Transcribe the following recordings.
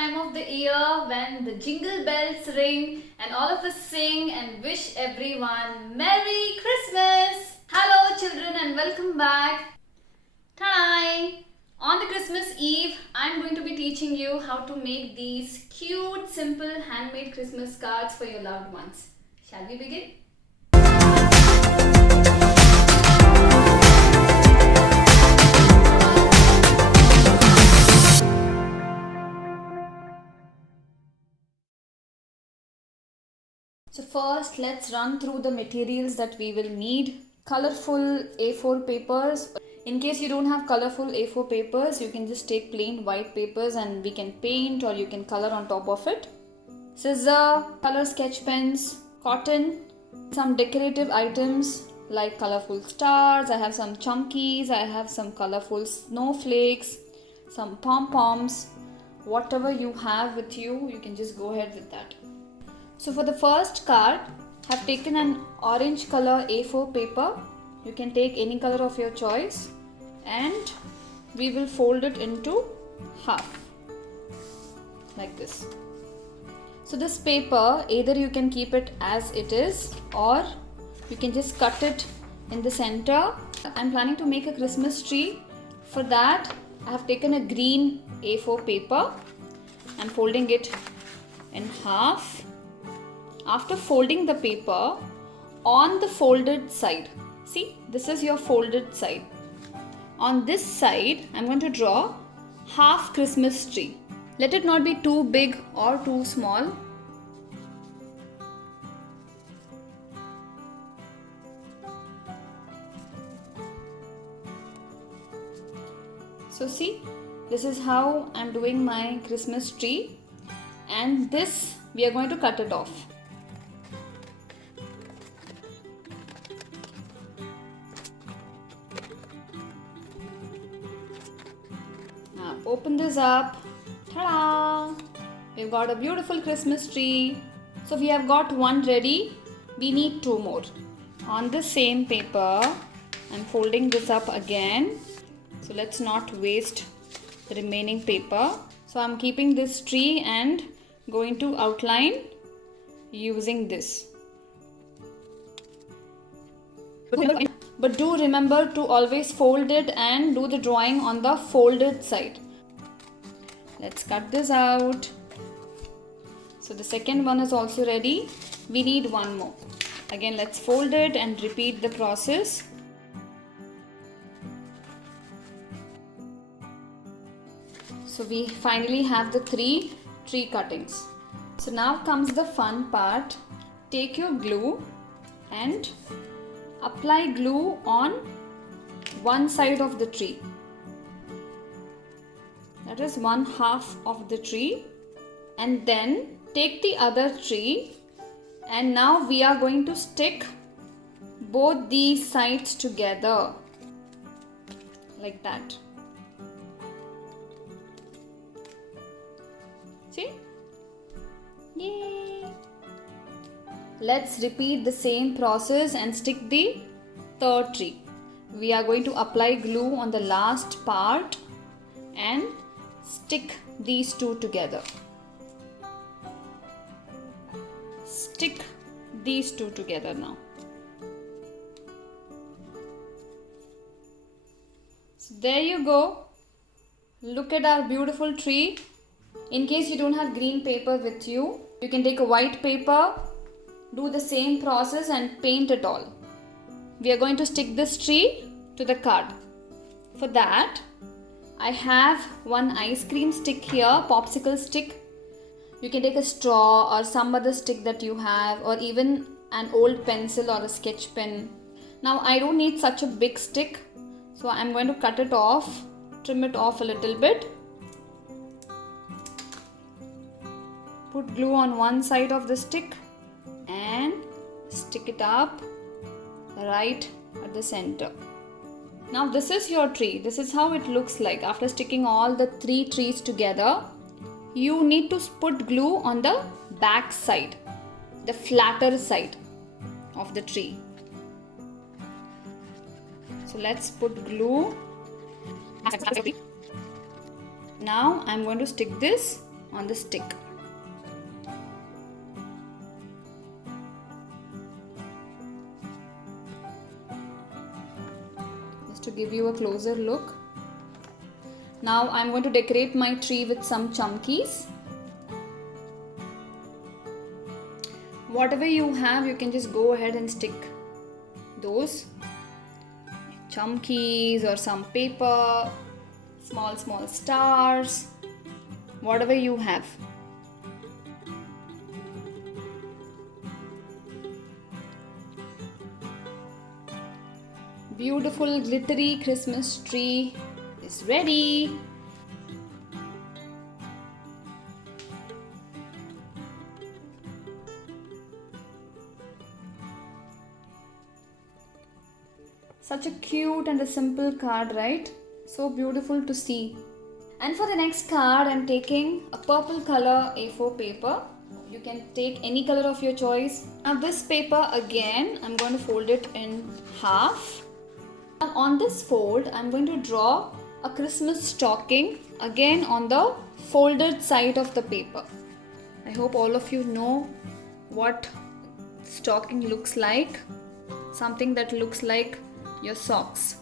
time of the year when the jingle bells ring and all of us sing and wish everyone Merry Christmas! Hello children and welcome back. Hi! On the Christmas Eve, I'm going to be teaching you how to make these cute, simple, handmade Christmas cards for your loved ones. Shall we begin? So first, let's run through the materials that we will need. Colorful A4 papers. In case you don't have colorful A4 papers, you can just take plain white papers and we can paint or you can color on top of it. Scissor, color sketch pens, cotton, some decorative items like colorful stars. I have some chunkies, I have some colorful snowflakes, some pom-poms. Whatever you have with you, you can just go ahead with that. So for the first card, I have taken an orange color A4 paper. You can take any color of your choice and we will fold it into half like this. So this paper, either you can keep it as it is or you can just cut it in the center. I'm planning to make a Christmas tree. For that, I have taken a green A4 paper and folding it in half. After folding the paper, on the folded side, see, this is your folded side. On this side, I'm going to draw half Christmas tree. Let it not be too big or too small. So see, this is how I'm doing my Christmas tree, and this we are going to cut it off. Now open this up. Ta-da! We've got a beautiful Christmas tree. So we have got one ready. We need two more. On the same paper, I'm folding this up again. So let's not waste the remaining paper. So I'm keeping this tree and going to outline using this. But do remember to always fold it and do the drawing on the folded side. Let's cut this out. So the second one is also ready. We need one more. Again, let's fold it and repeat the process. So we finally have the 3 tree cuttings. So now comes the fun part. Take your glue and apply glue on one side of the tree. That is one half of the tree. And then take the other tree and now we are going to stick both these sides together like that. See? Yay! Let's repeat the same process and stick the third tree. We are going to apply glue on the last part and stick these two together. Stick these two together now. So there you go. Look at our beautiful tree. In case you don't have green paper with you, you can take a white paper, do the same process and paint it all. We are going to stick this tree to the card. For that, I have one ice cream stick here, popsicle stick. You can take a straw or some other stick that you have, or even an old pencil or a sketch pen. Now I don't need such a big stick, so I'm going to cut it off, trim it off a little bit. Put glue on one side of the stick and stick it up right at the center. Now this is your tree. This is how it looks like after sticking all the 3 trees together. You need to put glue on the back side, the flatter side of the tree. So let's put glue. Now I'm going to stick this on the stick. Just to give you a closer look. Now I'm going to decorate my tree with some chumkies. Whatever you have, you can just go ahead and stick those chumkies or some paper, small stars, whatever you have. Beautiful glittery Christmas tree is ready. Such a cute and a simple card, right? So beautiful to see. And for the next card, I'm taking a purple color A4 paper. You can take any color of your choice. Now this paper again, I'm going to fold it in half. Now on this fold, I'm going to draw a Christmas stocking again on the folded side of the paper. I hope all of you know what stocking looks like. Something that looks like your socks.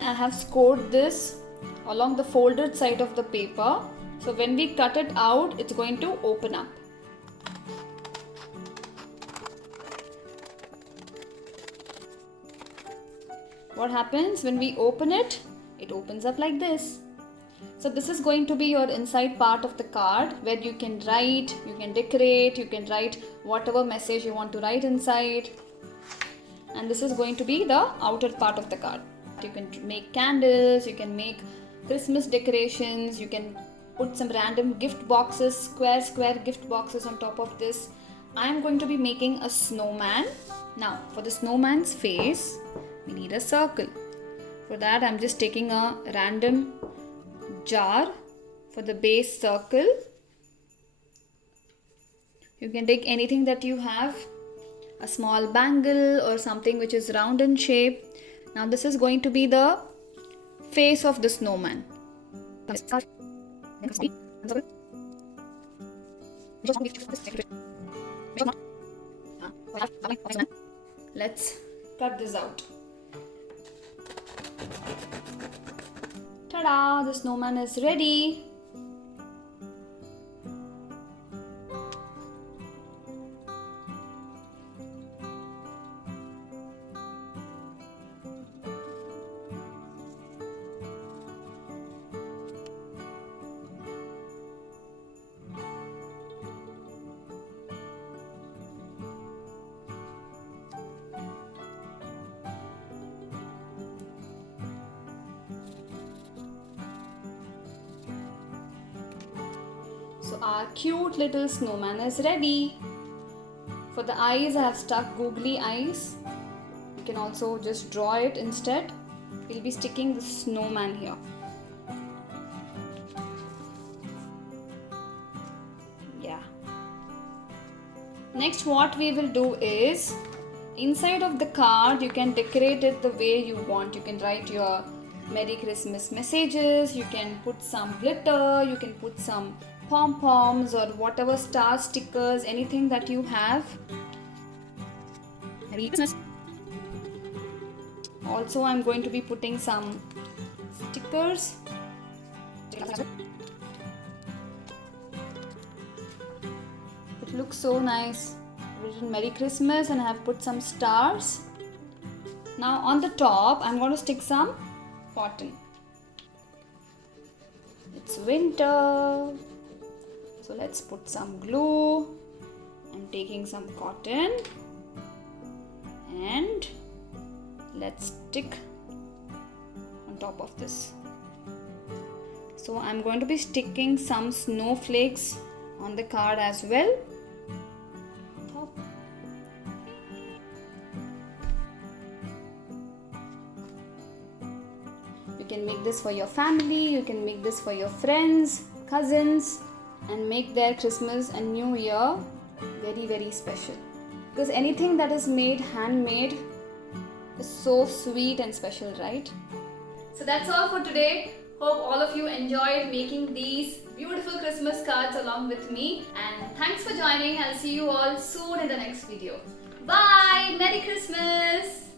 I have scored this along the folded side of the paper. So when we cut it out, it's going to open up. What happens when we open it? It opens up like this. So this is going to be your inside part of the card where you can write, you can decorate, you can write whatever message you want to write inside. And this is going to be the outer part of the card. You can make candles, you can make Christmas decorations, you can put some random gift boxes, square gift boxes on top of this. I am going to be making a snowman. Now for the snowman's face, we need a circle. For that I'm just taking a random jar for the base circle. You can take anything that you have, a small bangle or something which is round in shape. Now this is going to be the face of the snowman. Let's cut this out. Ta-da! The snowman is ready. So our cute little snowman is ready. For the eyes, I have stuck googly eyes. You can also just draw it instead. We'll be sticking the snowman here. Yeah. Next, what we will do is, inside of the card, you can decorate it the way you want. You can write your Merry Christmas messages, you can put some glitter, you can put some pom-poms or whatever star stickers, anything that you have. Merry Christmas. Also, I'm going to be putting some stickers. It looks so nice. Written Merry Christmas and I have put some stars. Now on the top, I'm going to stick some cotton. It's winter. So let's put some glue. I'm taking some cotton and let's stick on top of this. So I'm going to be sticking some snowflakes on the card as well. You can make this for your family, you can make this for your friends, cousins, and make their Christmas and New Year very, very special. Because anything that is made handmade is so sweet and special, right? So that's all for today. Hope all of you enjoyed making these beautiful Christmas cards along with me. And thanks for joining. I'll see you all soon in the next video. Bye! Merry Christmas!